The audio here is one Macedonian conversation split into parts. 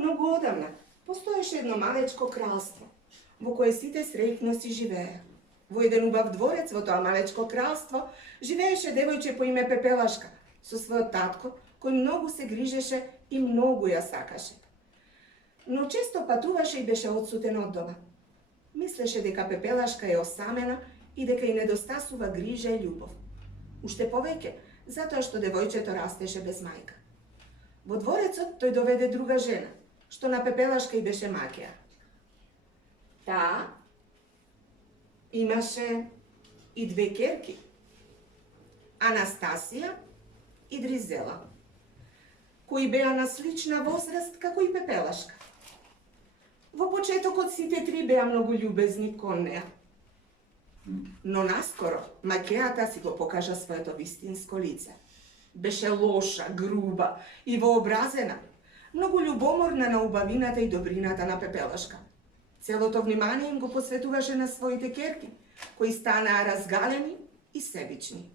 многу одамна постоеше едно малечко кралство, во кое сите среќно си живееа. Во еден убав дворец во тоа малечко кралство живееше девојче по име Пепелашка со својот татко, кој многу се грижеше и многу ја сакаше. Но често патуваше и беше одсутен од дома. Мислеше дека Пепелашка е осамена и дека ѝ недостасува грижа и љубов. Уште повеќе, затоа што девојчето растеше без мајка. Во дворецот тој доведе друга жена, што на Пепелашка и беше маќеа. Таа имаше и две ќерки, Анастасија и Дризела, кои беа на слична возраст како и Пепелашка. Во почетокот сите три беа многу љубезни кон неа. Но наскоро маќеата си го покажа своето вистинско лице. Беше лоша, груба и вообразена, многу љубоморна на убавината и добрината на Пепелашка. Целото внимание им го посветуваше на своите ќерки, кои станаа разгалени и себични.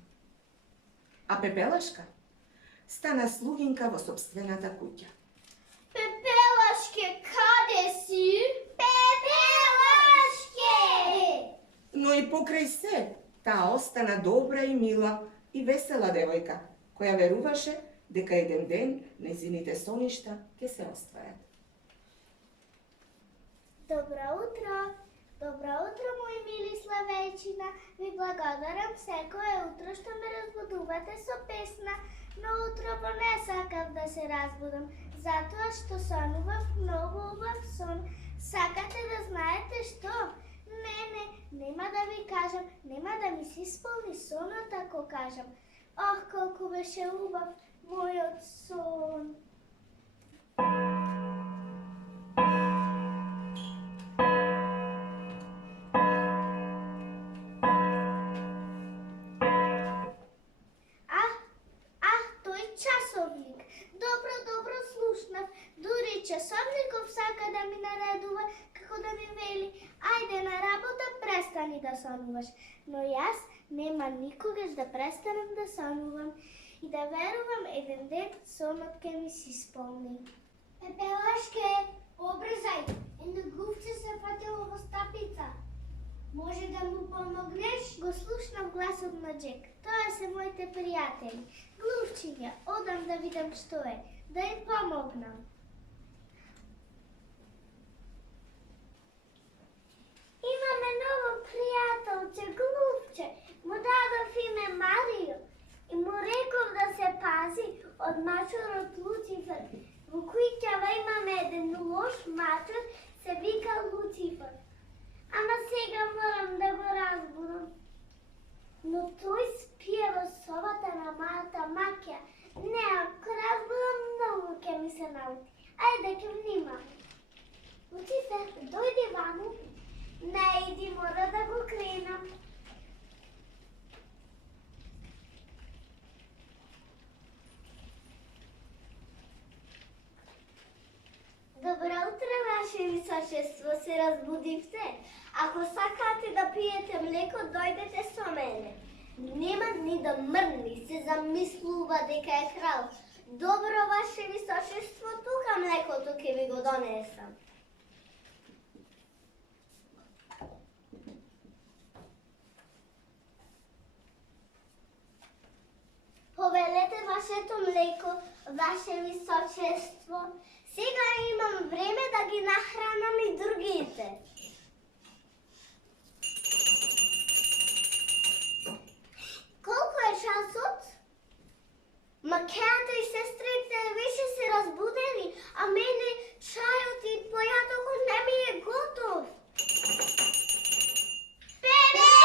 А Пепелашка стана слугинка во сопствената куќа. Пепелашке, каде си? Пепелашке! Но и покрај се, таа остана добра и мила и весела девојка, која веруваше дека еден ден нејзините соништа ќе се остварат. Добро утро! Добро утро, мои мили славејчина! Ви благодарам секое утро што ме разбудувате со песна, но утрово не сакав да се разбудам, затоа што сонував многу убав сон. Сакате да знаете што? Не, нема да ви кажам, нема да ми се исполни сонот ако кажам. Ох, колку беше убав мојот сон! Часовников сака да ми наредува како да ми вели ајде на работа, престани да сонуваш. Но јас нема никогаш да престанам да сонувам и да верувам еден ден сонот ќе ми се исполни. Пепелашке, обрзај, едно гувче се фатило во стапица. Може да му помогнеш? Го слушнав гласот на Джек. Тоа се моите пријатели. Глувчиња, одам да видам што е, да им помогнам. Имаме ново пријателче, глувче. Му дадов име Марио и му реков да се пази од мачорот Луцифер. Во куќава имаме еден лош мачор, се вика Луцифер. Ама сега морам да го разбудам. Но тој спие во собата на мојата маќа. Не, ако разбудам, многу ќе ми се наути. Ајде ќе внимам. Луцифер, дојди ваму. Не иди, мора да го кренам. Добро утро, ваше височество, се разбудивте? Ако сакате да пиете млеко, дојдете со мене. Нема ни да мрни, се замислува дека е крал. Добро, ваше височество, тука млекото ќе ви го донесам. Повелете вашето млеко, ваше височество. Сега имам време да ги нахранам и другите. Колку е часот? Маќеата и сестрите више се разбудени, а мене чајот и појадокот не ми е готов. Пепе!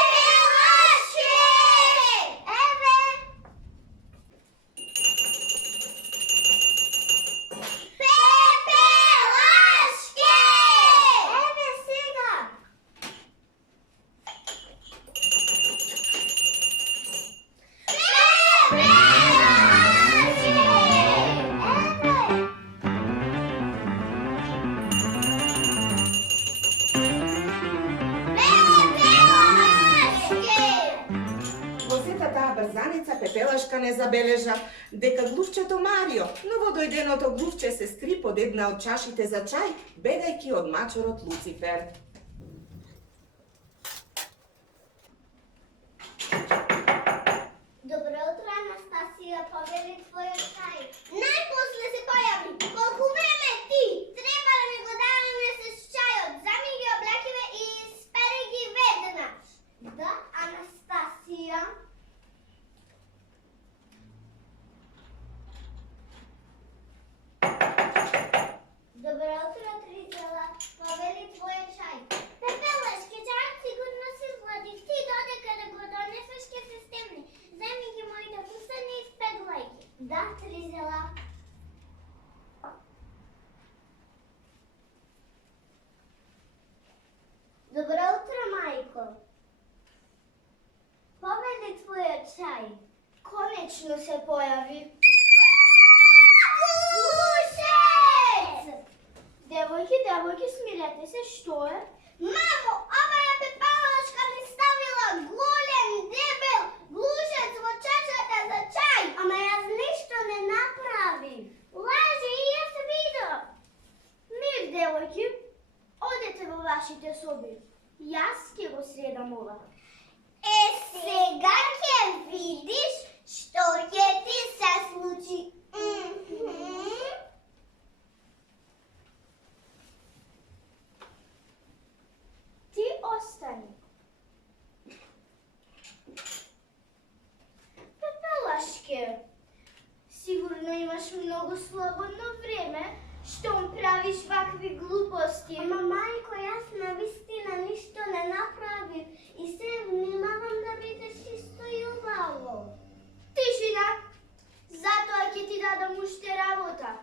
царица Пепелашка не забележа дека глувчето Марио, новодојденото глувче, се стри под една од чашите за чај, бегајќи од мачорот Луцифер. Добро утро, Анастасија, повели твојот чај. Најпосле се појави. Колку време ти? Треба да ми го донесеш чајот. Зами ги облакиве и спери ги веднаш. Да, Анастасија. Добро утро, Тризела. Повели твојот чај. Пепелашке, чајот сигурно се злади. Ти додека да го донесеш ќе се стемни. Земи ги моите пустани и спеглај ги. Да, Тризела. Добро утро, мајко. Повели твојот чај. Конечно се појави. Глушец! Девојки, смирете се, што е? Мамо, ова ја Пепелашка ми ставила голем, дебел глушец во чашата за чај. Ама јас ништо не направив. Лаже и јас видов. Мир, девојки, одете во вашите соби. Јас ќе го средам ова. Сега ќе видиш што ќе ти се случи. Ти остани. Пепелашке, сигурно имаш многу слободно време, штом правиш вакви глупости. Ама мајко, јас навистина ништо не направив и се внимавам да бидеш чисто и убаво. Тишина! Затоа ќе ти дадам уште работа.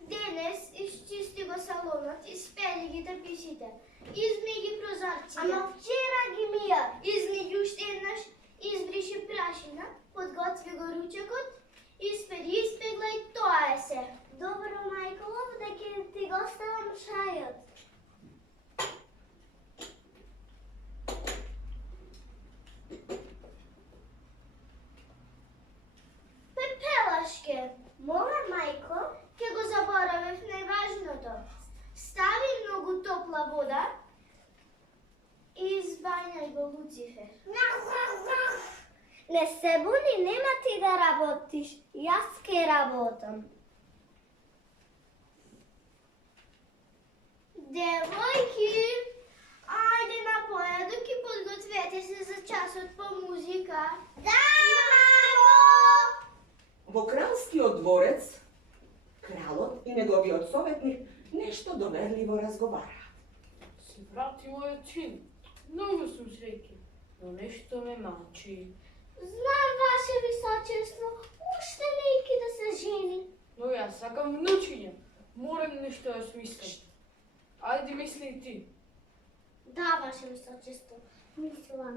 Денес изчисти го салонот и спели ги теписите. Изми ги прозорците. Ама вчера ги мија. Изми ги уште еднаш, избриши прашина, подготви го ручекот, испери, испеглај, тоа е се. Добро, мајко, овде ќе ти го оставам чајот. Пепелашке, моля, мајко, ќе го заборавив најважното. Стави многу топла вода и избањај го Луцифер. Не се буни, нема ти да работиш, јас ке работам. Девојки, ајде на појадок и подгответе се за часот по музика. Да, мамо! Во кралскиот дворец, кралот и неговиот советник нешто доверливо разговараат. Се врати мојот син. Многу сум среќен, но нешто ме мачи. Знам, ваше височество, уште нејки да се жени. Но јас сакам внучиња. Морам нешто да смислам. Ајде мисли и ти. Да, ваше височество. Мислам.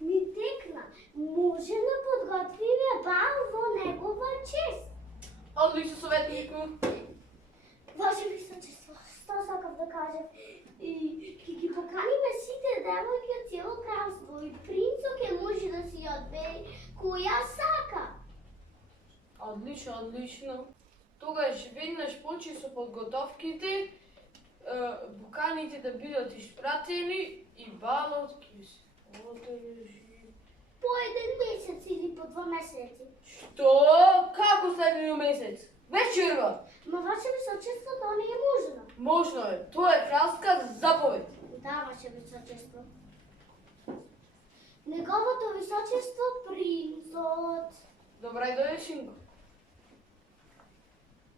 Ми текна. Може да подготвиме бал во негова чест. Одлично, советнику. Ваше височество, што сакав да кажам? И ќе ги поканиме сите девојки од цело кралство и принцот ќе може да си одбери која сака. Одлично. Тогаш веднаш почи со подготовките, буканите да бидат испратени и балот ќе се одржи. По еден месец или по 2 месеци. Што? Како следниот месец? Вечерва. Ма ваше височество, тоа не е можно. Можно е. Тоа е кралска заповед. Да, ваше височество. Неговото височество принцот. Добре дојде, синко.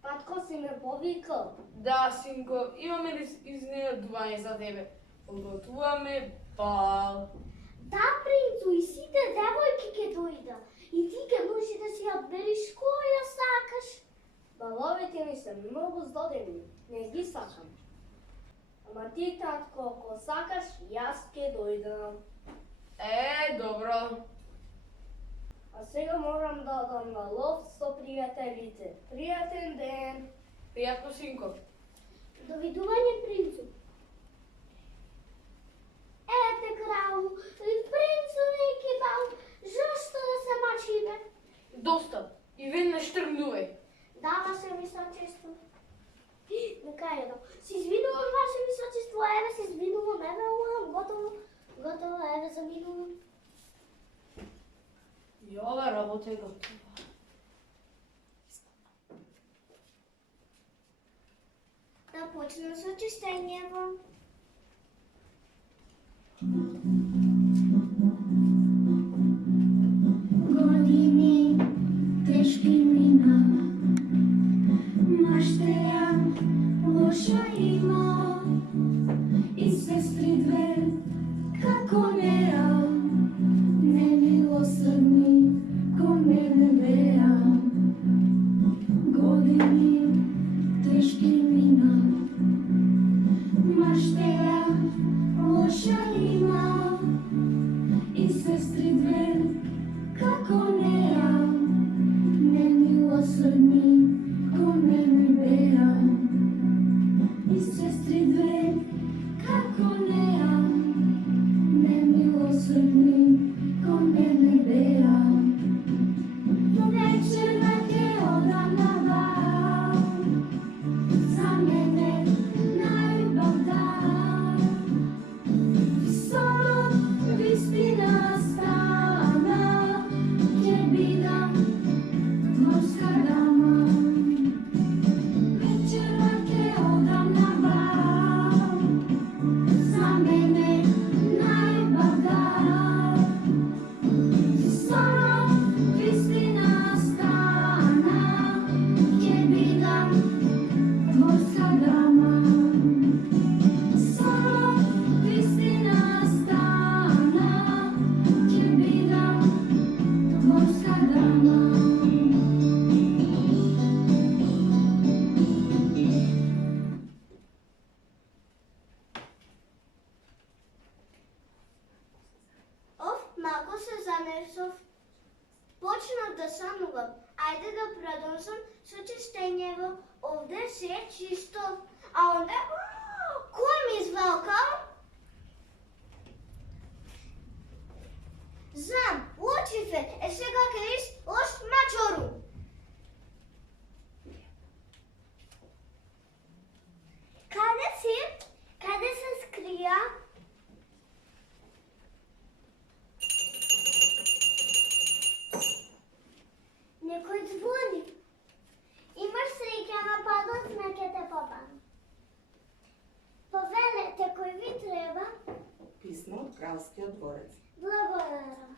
Татко си ме повикал. Да, синко, имаме ли изненадување за тебе? Подготвуваме бал. Да, принцу, и сите девојки ќе дојда. И ти ќе можеш да си одбериш која сакаш. Баловите ми се многу здодени, не ги сакам. Ама ти, татко, ако сакаш, јас ќе дојдам. Добро. А сега морам да одам на лов со пријателите. Пријатен ден! Пријатно, синко. Довидување, принцу. Ете кралу, принцу неки бал, жашто да се мачиме? Доста. И веднаш тргнувај. Да, ваше височество. Нека едно. Се извинувам, ваше височество, еве се извинувам, еве улам, готово, еве заминувам. И ова работа е готова. Да почнем с очищението. Години тешки мина, маштеја лоша има и сестри две како неа, немилосрдни ко мене беа. Години тешки мина, маштеја лоша има и сестри две како неа, немилосрдни ко мене беа. И сестри две како неа, немилосрдни ко мене беа. Вечерна ќе одам на бал, за мене најубав дар. Сонот вистина стана, ќе бидам дворска дама. Вечерна ќе одам на бал, за мене најубав дар. Сонот вистина стана, ќе бидам дворска дама. Сонот вистина стана, ќе бидам дворска дама. Малко се занесов. Почнав да санувам. Ајде да продолжам со чистењево. Овде се е чисто. А онде... Кој ми извелкал? Знам, Лучифер е сега крис ош мачору. Каде си? Каде се скрија? Некој звони. Имаш среќа на падот на ке те побам. Повелете кој ви треба. Писмо от кралскиот дворец. Благодарам.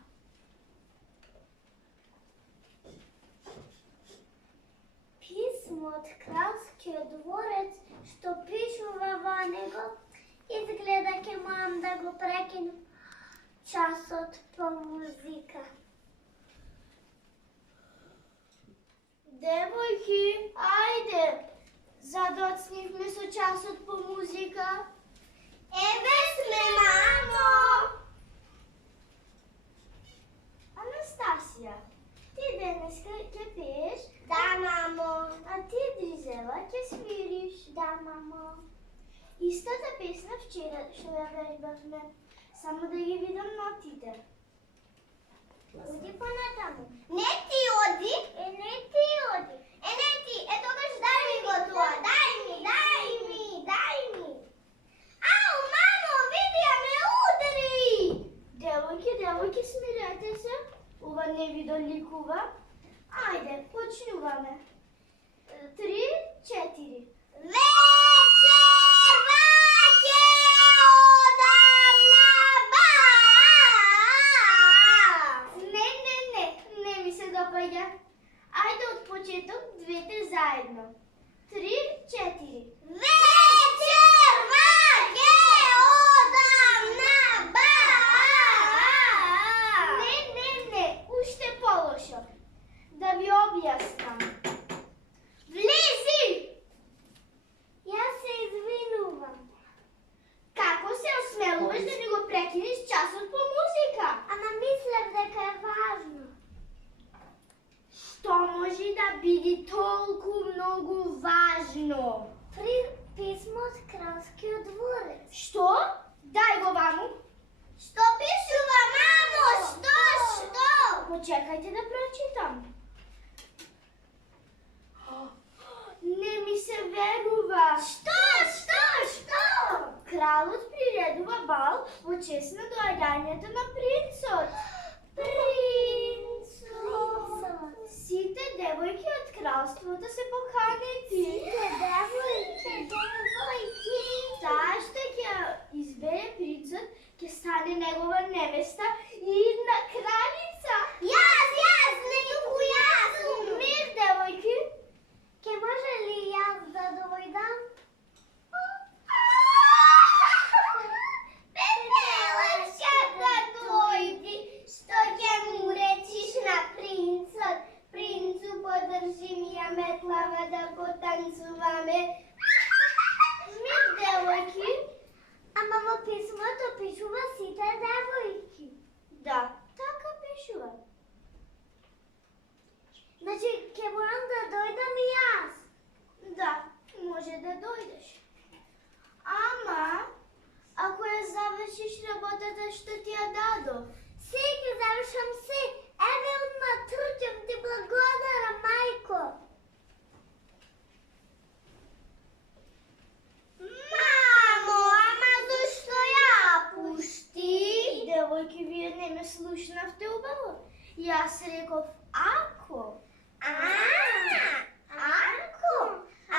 Писмо од кралскиот дворец, што пишува во него, изгледа ке морам да го прекинам часот по музика. Девојки, ајде! Задоцнивме со часот по музика. Еве сме, мамо! Анастасија, ти денеска ќе пееш? Да, мамо. А ти, Дризела, ќе свириш? Да, мамо. Истата песна вчера што ја вежбавме. Само да ги видам нотите. Оди понатаму. Не ти оди. Не ти оди. Не ти. Тогаш дај ми го тоа. Дај ми. Ау, мамо, види ја ме удари. Девојки, смирете се. Ова не ви доликува. Ајде, почнуваме. 3, 4. Вечерва ќе одам на бал. Не ми се допаѓа. Ајде од почеток двете заедно. 3, 4. Вечерва ќе одам на бал. Не, уште полошо. Да ви објаснам. Влези! Јас се извинувам. Како се осмелуваш да ми го прекинеш часот по музика? Ама мислев дека е важно. Што може да биде толку многу важно? Писмо од кралскиот дворец. Што? Дај го ваму. Dajte da pročitam. Ne mi se verува. Што? Кралот приредува бал во чест на доаѓањето на принцот. Сите девојки од кралството се поканети. Таа што ќе избере принцот ќе стане негова невеста и на кралица. Јас, мир, девојки. Ке може ли јас да дојдам? Пепелашка да дојди, што ќе му речиш на принцот? Принцу, подржи ми ја метлава да потанцуваме. Мир, девојки. Ама во писмото пишува сите девојки. Да, така пишува. Значи, ќе морам да дојдам и јас. Да, може да дојдеш. Ама, ако ја завршиш работата што ти ја дадов. Се ќе завршам се. Еве одма трчам, ти благодарам, мајко. Мамо, ама зашто ја пушти? Девојки, вие не ме слушнавте убаво. Јас реков ако.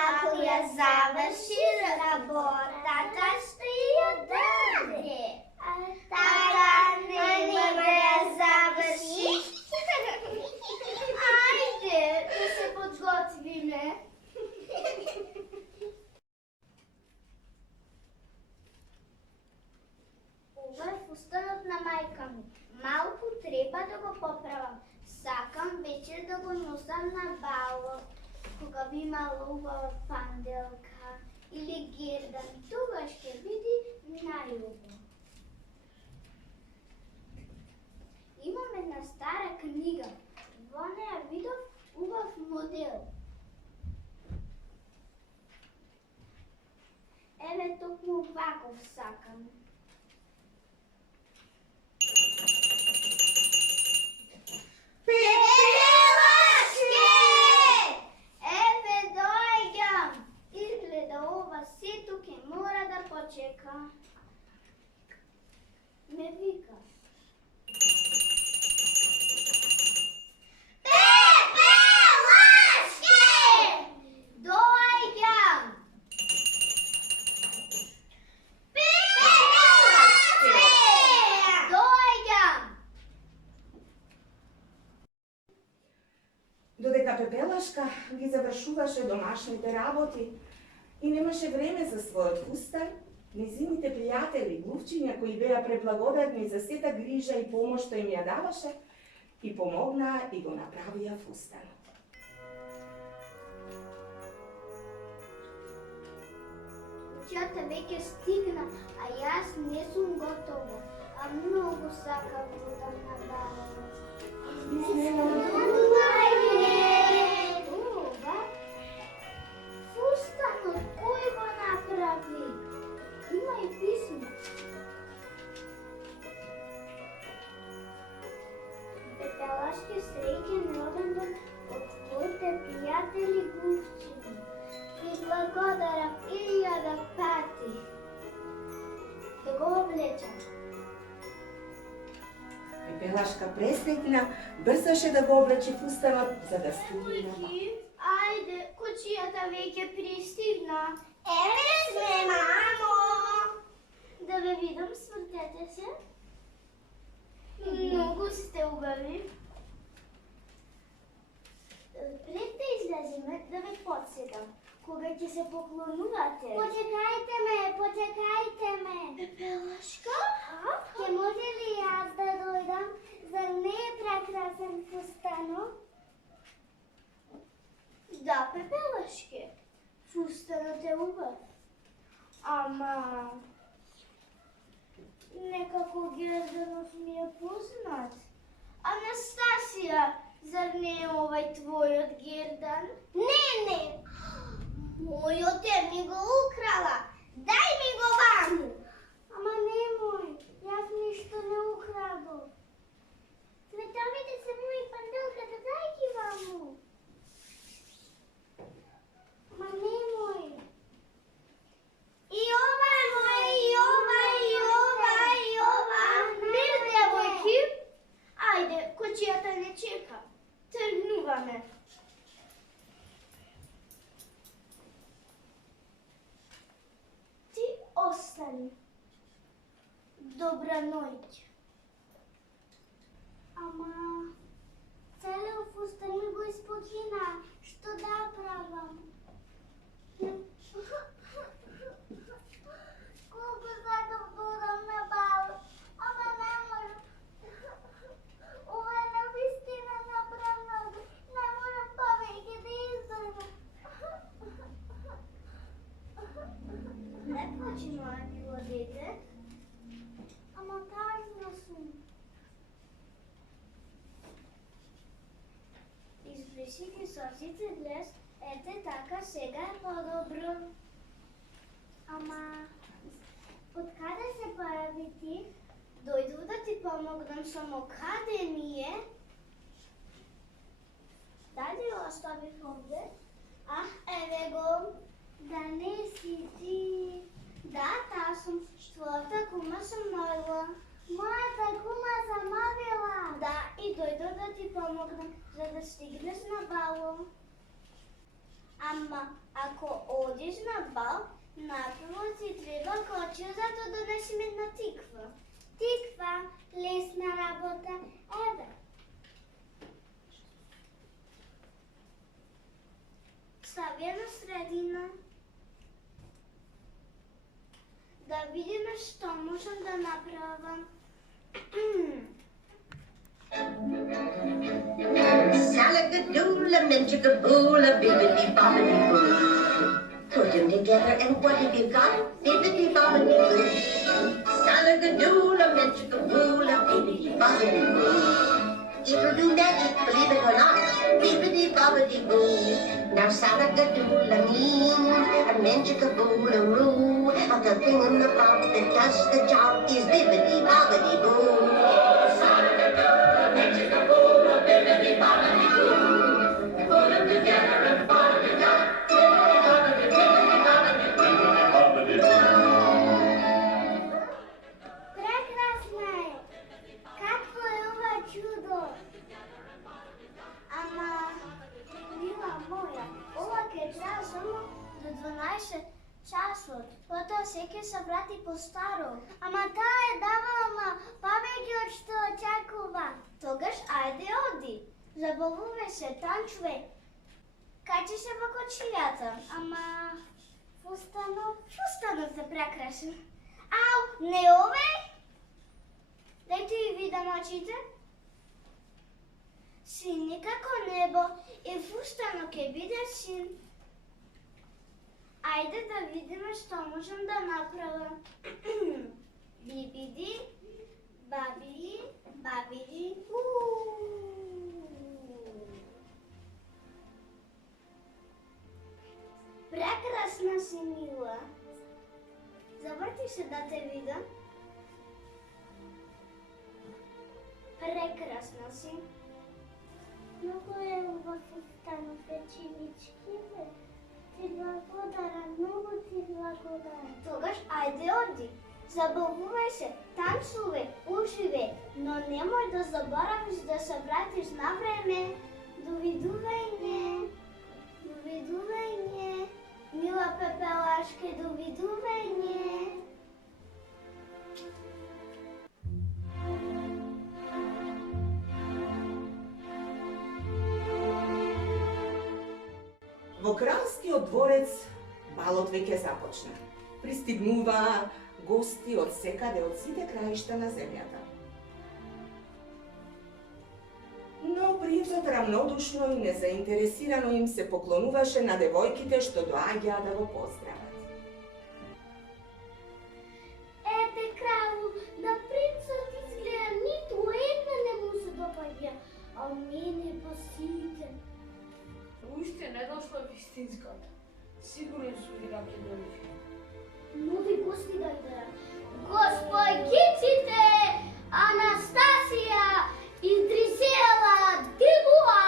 Ако ја заврши работата, што ја даде. Така нема да ја заврши. Ајде, да се подготвиме. Ова е фустанот на мајка ми. Малку треба да го поправам. Сакам вечер да го носам на бало, кога би имала убава панделка или гердан, тогаш ќе биде најубаво. Имам една стара книга, во неја видов убав модел. Еве токму ваков сакам. Пепелашке! Еве доаѓам. Изгледа ова сето ке мора да почека. Ме вика. Пепелашке! Доаѓам. Пепелашке! Доаѓам. Додека Пепелашка ги завршуваше домашните работи и немаше време за својот фустан, незините пријатели, глувчиња кои беа преблагодарни за сета грижа и помош што им ја даваше, и помогнаа и го направија фустанот. Куќата веќе стигна, а јас не сум готова, а многу сакам да одам на бало. Ова? Фустанот, кој го направи? Има и писмо. Пепелашке, среќен роден ден од твоите пријатели глувчини. Ви благодарам 1000 пати. Да го облечам. Пепелашка пресретна брзаше да го облече фустанот за да стигне на бал. Ајде, кучијата веќе пристигна. Еве сме, мамо! Да ве видам, свртете се. Многу сте убави. Пред да излеземе, да ве подсетам. Кога ќе се поклонувате? Почекајте ме! Пепелашка? Ќе може ли јас да дојдам? Зар не е прекрасен фустанот? Да, Пепелашке. Фустанот е убав. Ама... некако Герданов ми е познат. Анастасија, зар не е овај твојот Гердан? Не! Мојот е ми го украла. Дај ми го ваму. Ама немој, јас ништо не украдов. Цветовите се мои панделки. Добра ноќ. Ама, целиот фустан ми го испокина. Што да правам? Колку сакам да одам на бал, ама не можам. Ова е навистина направено. Не можам повеќе да издржам. Не плачи, моја мило дете. Ама тажна сум. Избриси ги сосите днес, ете така сега е по-добро. Ама, од каде се појави ти? Дојдов да ти помогнам, само каде ми е? Дали го оставив овде? Еве го. Да не си ти. Да, таа сум. Твојата кума сум мојла. Мојата кума замавила. Да, и дојдов да ти помогнам, за да стигнеш на балот. Ама, ако одиш на бал, напрво ти треба кочија за да донесем една тиква. Тиква, лесна работа, еве. Стави ја на средина. Да видиме што можам да направам. Salagadoola, menchikaboola, bibbidi bobbidi boo. Put them together and what have you got? Bibbidi bobbidi boo. Salagadoola, menchikaboola, bibbidi bobbidi boo. It'll do magic, believe it or not. Bibbidi bobbidi boo. Now salagadoola means a menchikaboola roo. The thing in the bob that does the job is bibbidi bobbidi boo. Прекрасно е! Какво е ова чудо? Ама, мила моја, ова ке трае само до 12 часот. Потоа секој се врати по старо. Ама таа е давала повеќе од што очекува. Тогаш ајде оди. Забавувај се, танчувај. Качи се во кочијата. Ама фустанот е прекрасен. Ау, не овој? Дај ти ви видам очите. Сини како небо и фустанот ќе биде син. Ајде да видиме што можам да направам. Бибиди, бабиди, бабиди, Прекрасна си, мила. Заврти се да те видам. Прекрасна си. Многу е ова фустанот, печенички, бе. Ти благодарам, многу ти благодарам. Тогаш ајде оди. Забавувај се, танцувај, уживај, но немој да заборавиш да се вратиш на време. Довидување. Довидување. Мила пепелашке, довидување. Во кралскиот дворец балот веќе започна. Пристигнуваа гости од секаде, од сите краишта на земјата. Но принцот рамнодушно и незаинтересирано им се поклонуваше на девојките што доаѓаа да го поздрават. Ете, кралу, на принцот изгледа ниту една не му се допаѓа, а мене па сите. Уште не дошла вистинската. Сигурен сум дека ќе дојде. Нови гости дојдоа. Господјиците Анастасија и Дрисела Дибуа.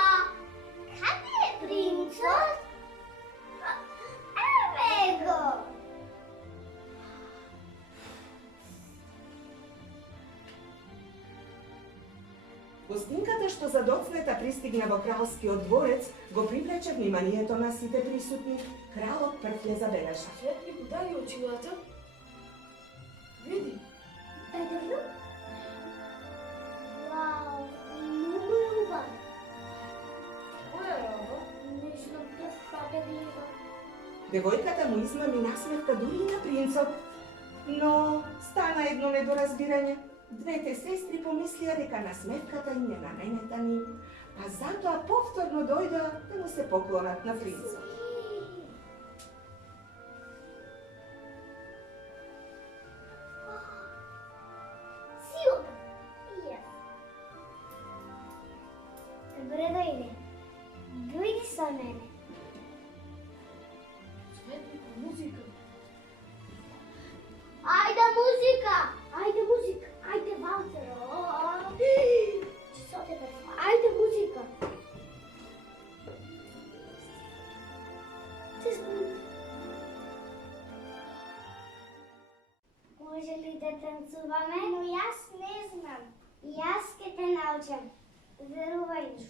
Каде е принцот? Еве го. Гостинката што задоцнета пристигна во кралскиот дворец го привлече вниманието на сите присутни. Кралот прв ја забележа. Светли го дај очилата. Види. Дай да видам. Вау, много е убав. Која е ова? Не знам прв пат да гледам. Девојката му измами насмевка дури и на принцот, но стана едно недоразбирање. Двете сестри помислија дека насмевката им е наменета ни, а затоа повторно дојдоа да му се поклонат на принцот. Силка. Јас. Добре дојде. Дојди со мене. Светнико, музика. Ајде музика! Ајде музика! Ајде Валтер! Часот е да ајде музика! Се збуди. Може ли да танцуваме? Но јас не знам. Јас ке те научам. Верувај ми.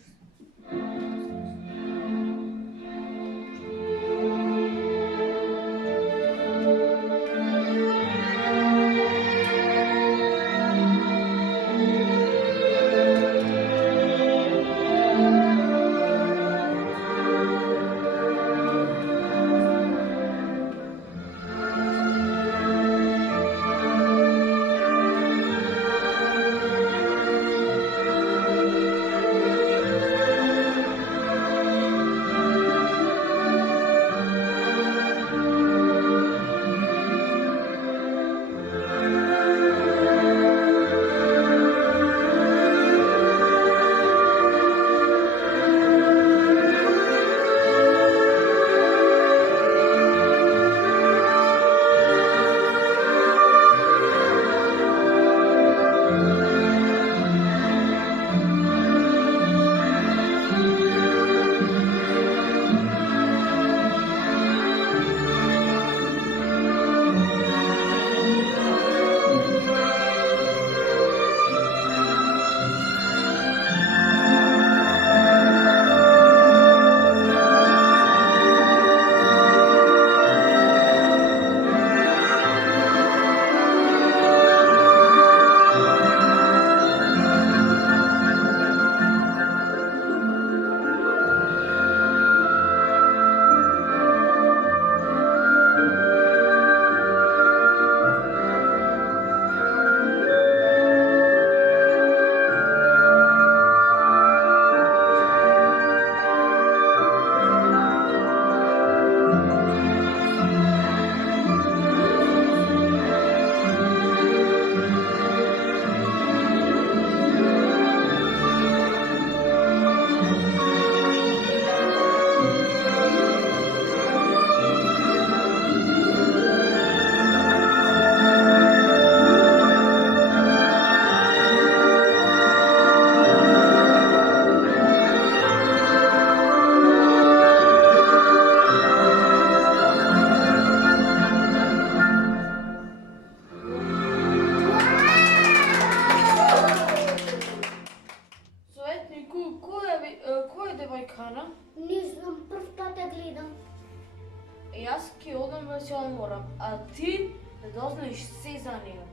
Јас ќе одам да се одморам, а ти да дознаеш се за неа.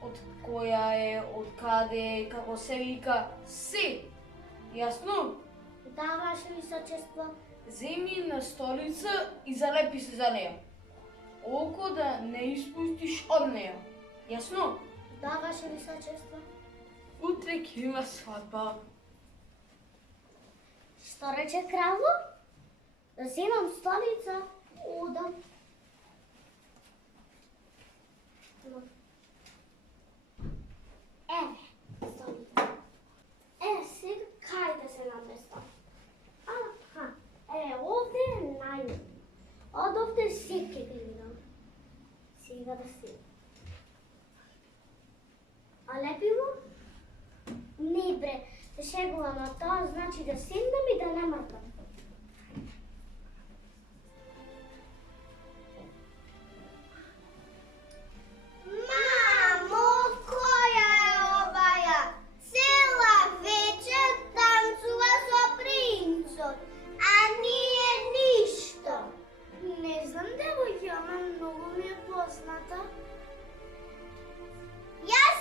Од која е, од каде, како се вика, се. Јасно? Да, ваше височество. Земи на столица и залепи се за неа. Око да не испустиш од неа. Јасно? Да, ваше височество. Утре ќе има свадба. Што рече крало? Да земам столица, одам. Еве, столица. Сега кај да се наместам? Аха, овде е нају. Од овде се ке гледам. Сега да се. А лепиво? Не бре, се шегувам, а тоа значи да седнам и да не мркам. Мамо, која е оваја? Цела вечер танцува со принцот, а ние ништо. Не знам, девојка, ама многу ми е позната. Јас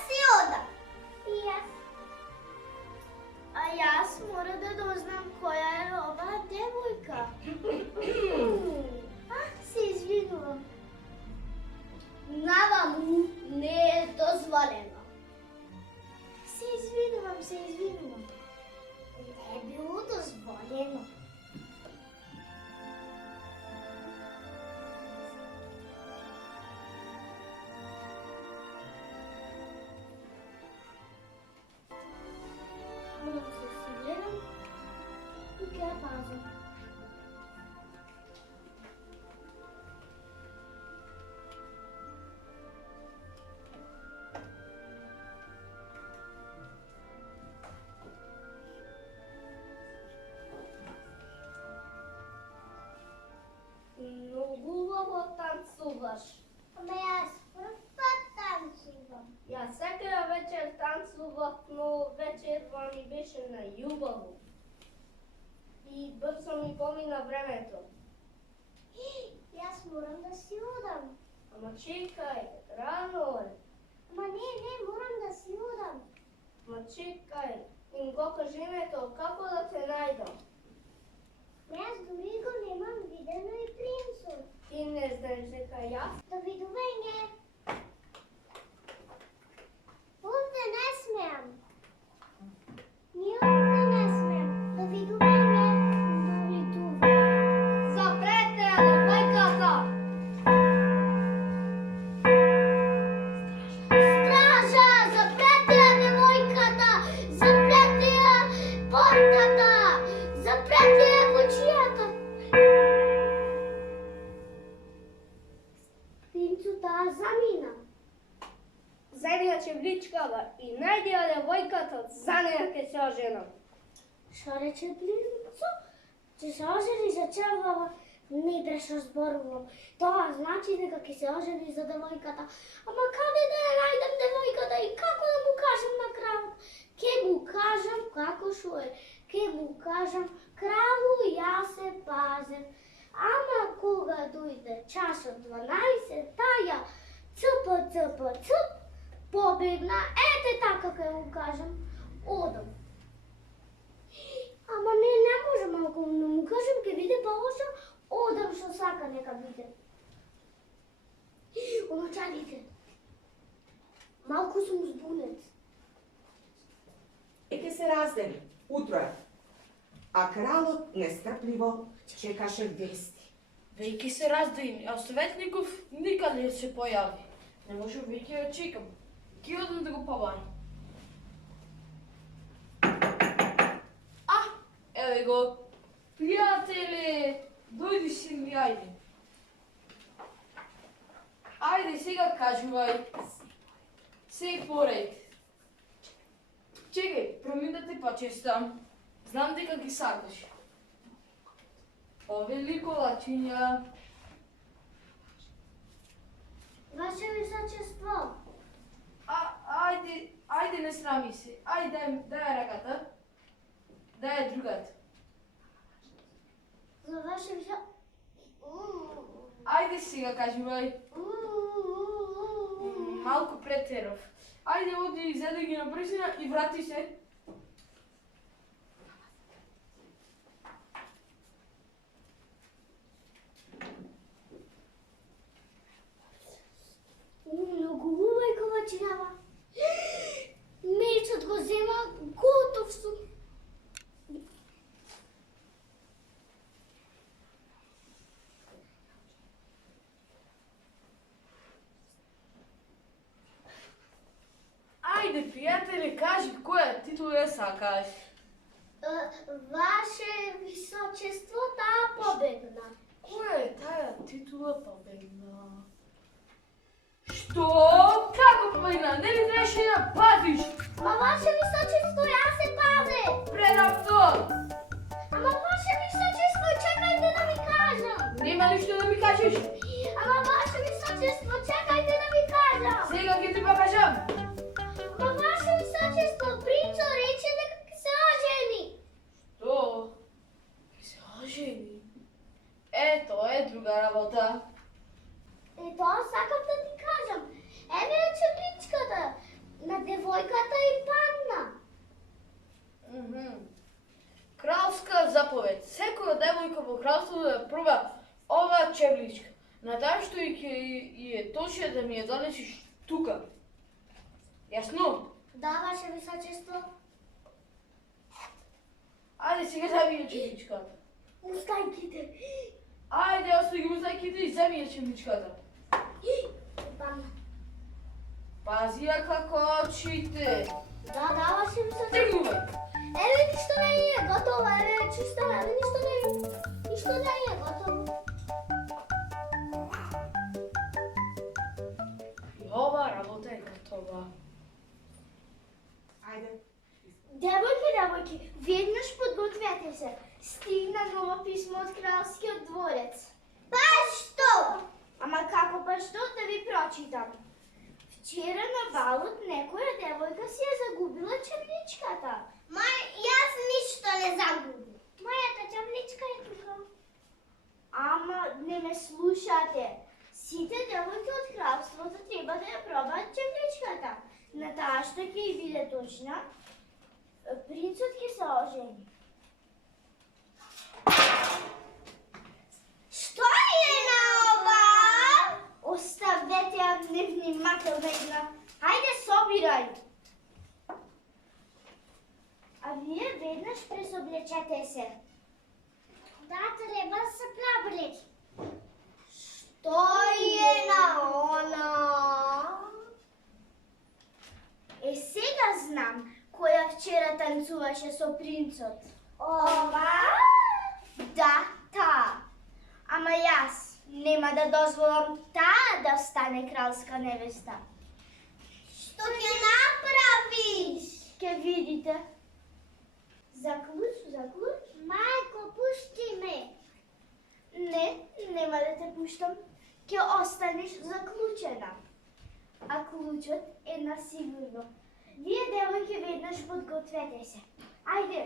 много танцуваш? Ама аз пръв път танцувам. Ја секоја вечер танцував, но вечерва ми беше најубаво. И брзо ми помина времето. И аз морам да си удам. Ама чекај, рано е. Ама не, морам да си удам. Ма чекај, им го кажи мето, како да те најдам? Ама аз дори го немам видено и принцу. Ти не знаеш дека јас? Довидување. Овде не смеам. Ние овде не смеам. Довидување. Запрете ја девојката! Стража! Запрете ја девојката! Запрете ја портата! Запрете ја куќијата! Принцу таа замина. Земи ја чевличкава и најди ја девојката, за неја ке се оженам. Што рече принцу? Че се ожени за чевлава? Не беше зборувам. Тоа значи дека ќе се ожени за девојката. Ама каде да ја најдам девојката и како да му кажам на кралот? Ке му кажам како шо е. Ке му кажам кралу јас се пазев. Ама кога дојде часот 12, таја цп, побегна, ете така ке му кажам. Одам. Ама не може малку да му кажам, ке биде полошо, одам што сака нека биде. Оночарите. Малку сум збунет. Веќе се раздели, утро е. А кралот нестрпливо чекаше вести. Веќе се раздоим, а Советников никаде не се појави. Не можам веќе да чекам. Ке одам да го побарам. Еве го, пријателе, дојди си ми, ајде. Ајде сега кажувај. Сеј поред. Чекај, промин да те почестам. Знам дека ги сакаш. О, велико лачиња. Ваше височество, Ајде не срами се. Ајде, дај раката. Дај другата. за ваше височество... Ајде сега кажувај. Малку претеров. Ајде оди, зеде ги на брзина и врати се. Многу убаво лачинава. Мечот го зема, готов сум. Ајде, пријателе, кажи која титула ја сакаш. Ваше височество, таа побегна. Која е таја титула побегна? Што? Како побегна? Не ли требаше да пазиш? Ма ваше височество, јас се пазе. Предам то! Ама ваше височество, чекајте да ми кажам. Нема ништо да ми кажеш? Ама ваше височество, чекајте да ми кажам. Сега ќе ти покажам. Ама ваше височество, принцо рече дека ќе се ожени. Што? Ќе се ожени? Ето е друга работа. И тоа сакам да ти кажам. Еве е чекличката. На девојката и падна. Кралска заповед. Секоја девојка во кралството да проба ова чевличка. Надам што и ќе и е точно да ми ја донесиш тука. Јасно? Да, ваше височество. Ајде сега земи ја чевличката. Устајките. Ајде остави ги музајките и земи ја чевличката. Падна. Пази ја како очите. Да, ваше височество. Тргнувај. Еве ништо не е готово, еве чисто, еве ништо не е. Ништо не е готово. И ова работа е готова. Ајде. Девојки, веднаш подгответе се. Стигна ново писмо од кралскиот дворец. Па што? прочитам. Вчера на балот некоя девойка си е загубила чевличката. Јас ништо не загубив. Мојата чевличка е тука. Ама не ме слушате. Сите девойки од кралството треба да ја пробаат чевличката. Наташта ќе и биде точна. Принцот ќе се ожени. Што е на ова? Оставете ја невнимателна една. Хајде собирај. А вие веднаш пресоблечете се. Да, треба да се преоблечи. Што е на она? Сега знам која вчера танцуваше со принцот. Ова? Да, таа. Ама јас нема да дозволам таа да стане кралска невеста. Што ќе направиш? Ќе видите. Заклуч. Мајко, пушти ме. Не, нема да те пуштам. Ќе останеш заклучена. А клучот е на сигурно. Вие девојки веднаш подгответе се. Ајде.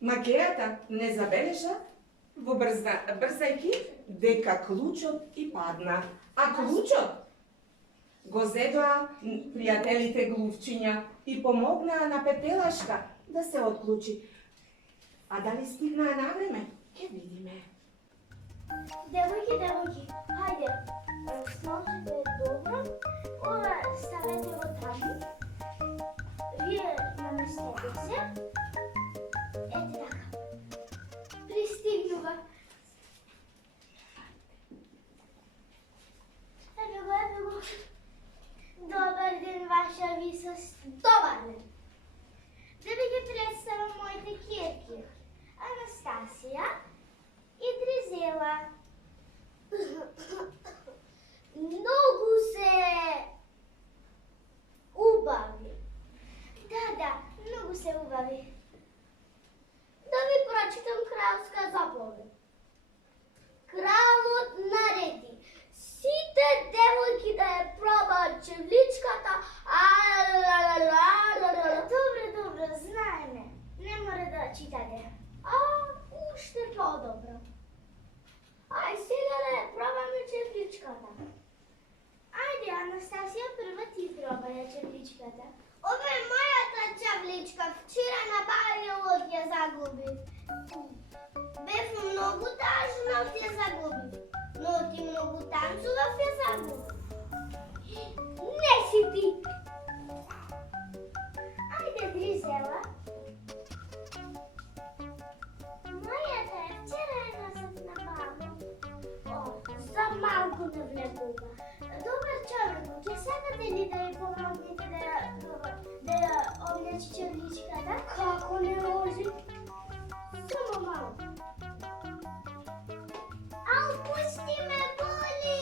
Макејата не забележа во брзајки дека клучот и падна. А клучот го зедоа пријателите глувчиња и помогнаа на Пепелашка да се отклучи. А дали стигнаа на време? Ќе видиме. Девојки, хајде. Сложите добро. Ова ставете во таму. Вие наместете се. Ете така. Пристигнува. Ево го. Добар ден, ваша висост. Добар ден. Да ви ги представам моите кјерки. Анастасија и Дризела. Многу се убави. Да, многу се убави. Да ви прочитам кралска заповед. Кралот нареди сите девојки да ја пробаат чевличката, Добре, знаеме. Не мора да читате. Уште по-добро. Ај сега да ја пробаме чевличката. Ајде, Анастасија, прва ти пробај чевличката. Ова е мојата чевличка. Вчера на балот ја загубив. Бев многу тажна, ја загубив. Но ти многу танцував, ја загубив. Не си ти. Ајде, Дризела. Мојата е вчера ја носев на балот. За малку не влегува. Добар човек, ќе сакате ли да ја помогнете да ја облечи чевличката? Како не може? Само малку. Ау, пусти ме, боли!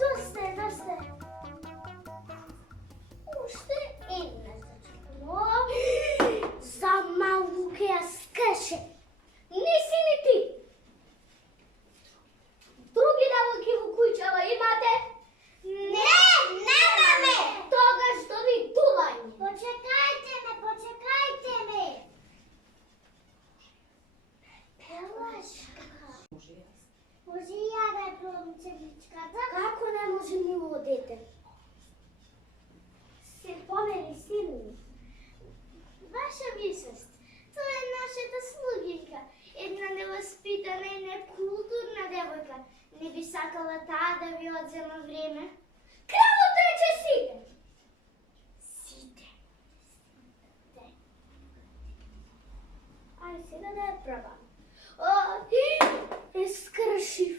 Доста е. Уште една зачекано. За малку ќе ја скрше. Не си ли ти? Други девојки во куќава имате? Не, немаме! Тогаш да ви дулај. Почекајте ме. Пелашка. Може и ја да ја пробам чевличката? Како не може мило дете? Се помери силно. Ваша висост, тоа е нашата слугинка. Една невоспитана и некултурна девојка. Не би сакала таа да ви одзема време. Кралот рече сите. Сите. Ај сега да ја пробам. Е скршив.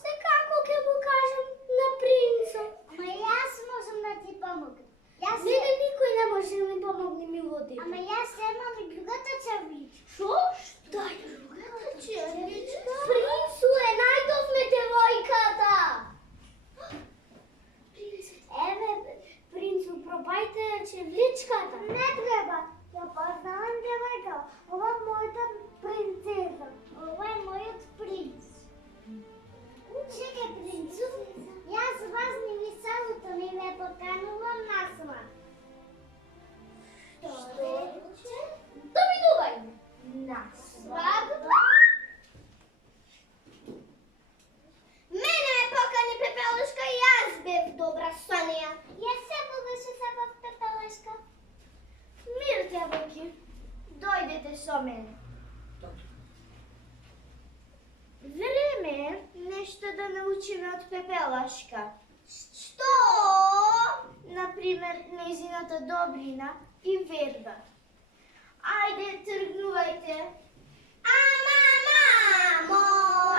Се како ќе му кажам на принцот? Ама јас можам да ти помогнам. Не, никој не може да ми помогне, мило дете. Ама јас имам и другата чевличка. Шо? Што е другата чевличка? Принцу е најдовме девојката. Еве, пробајте чевличката. Не треба. Ја познавам девојка. Ова tome. Време е нещо да научим от Пепелашка. Що? Например, нейзината добрина и верба. Айде, тръгнувайте. Ама, мамо!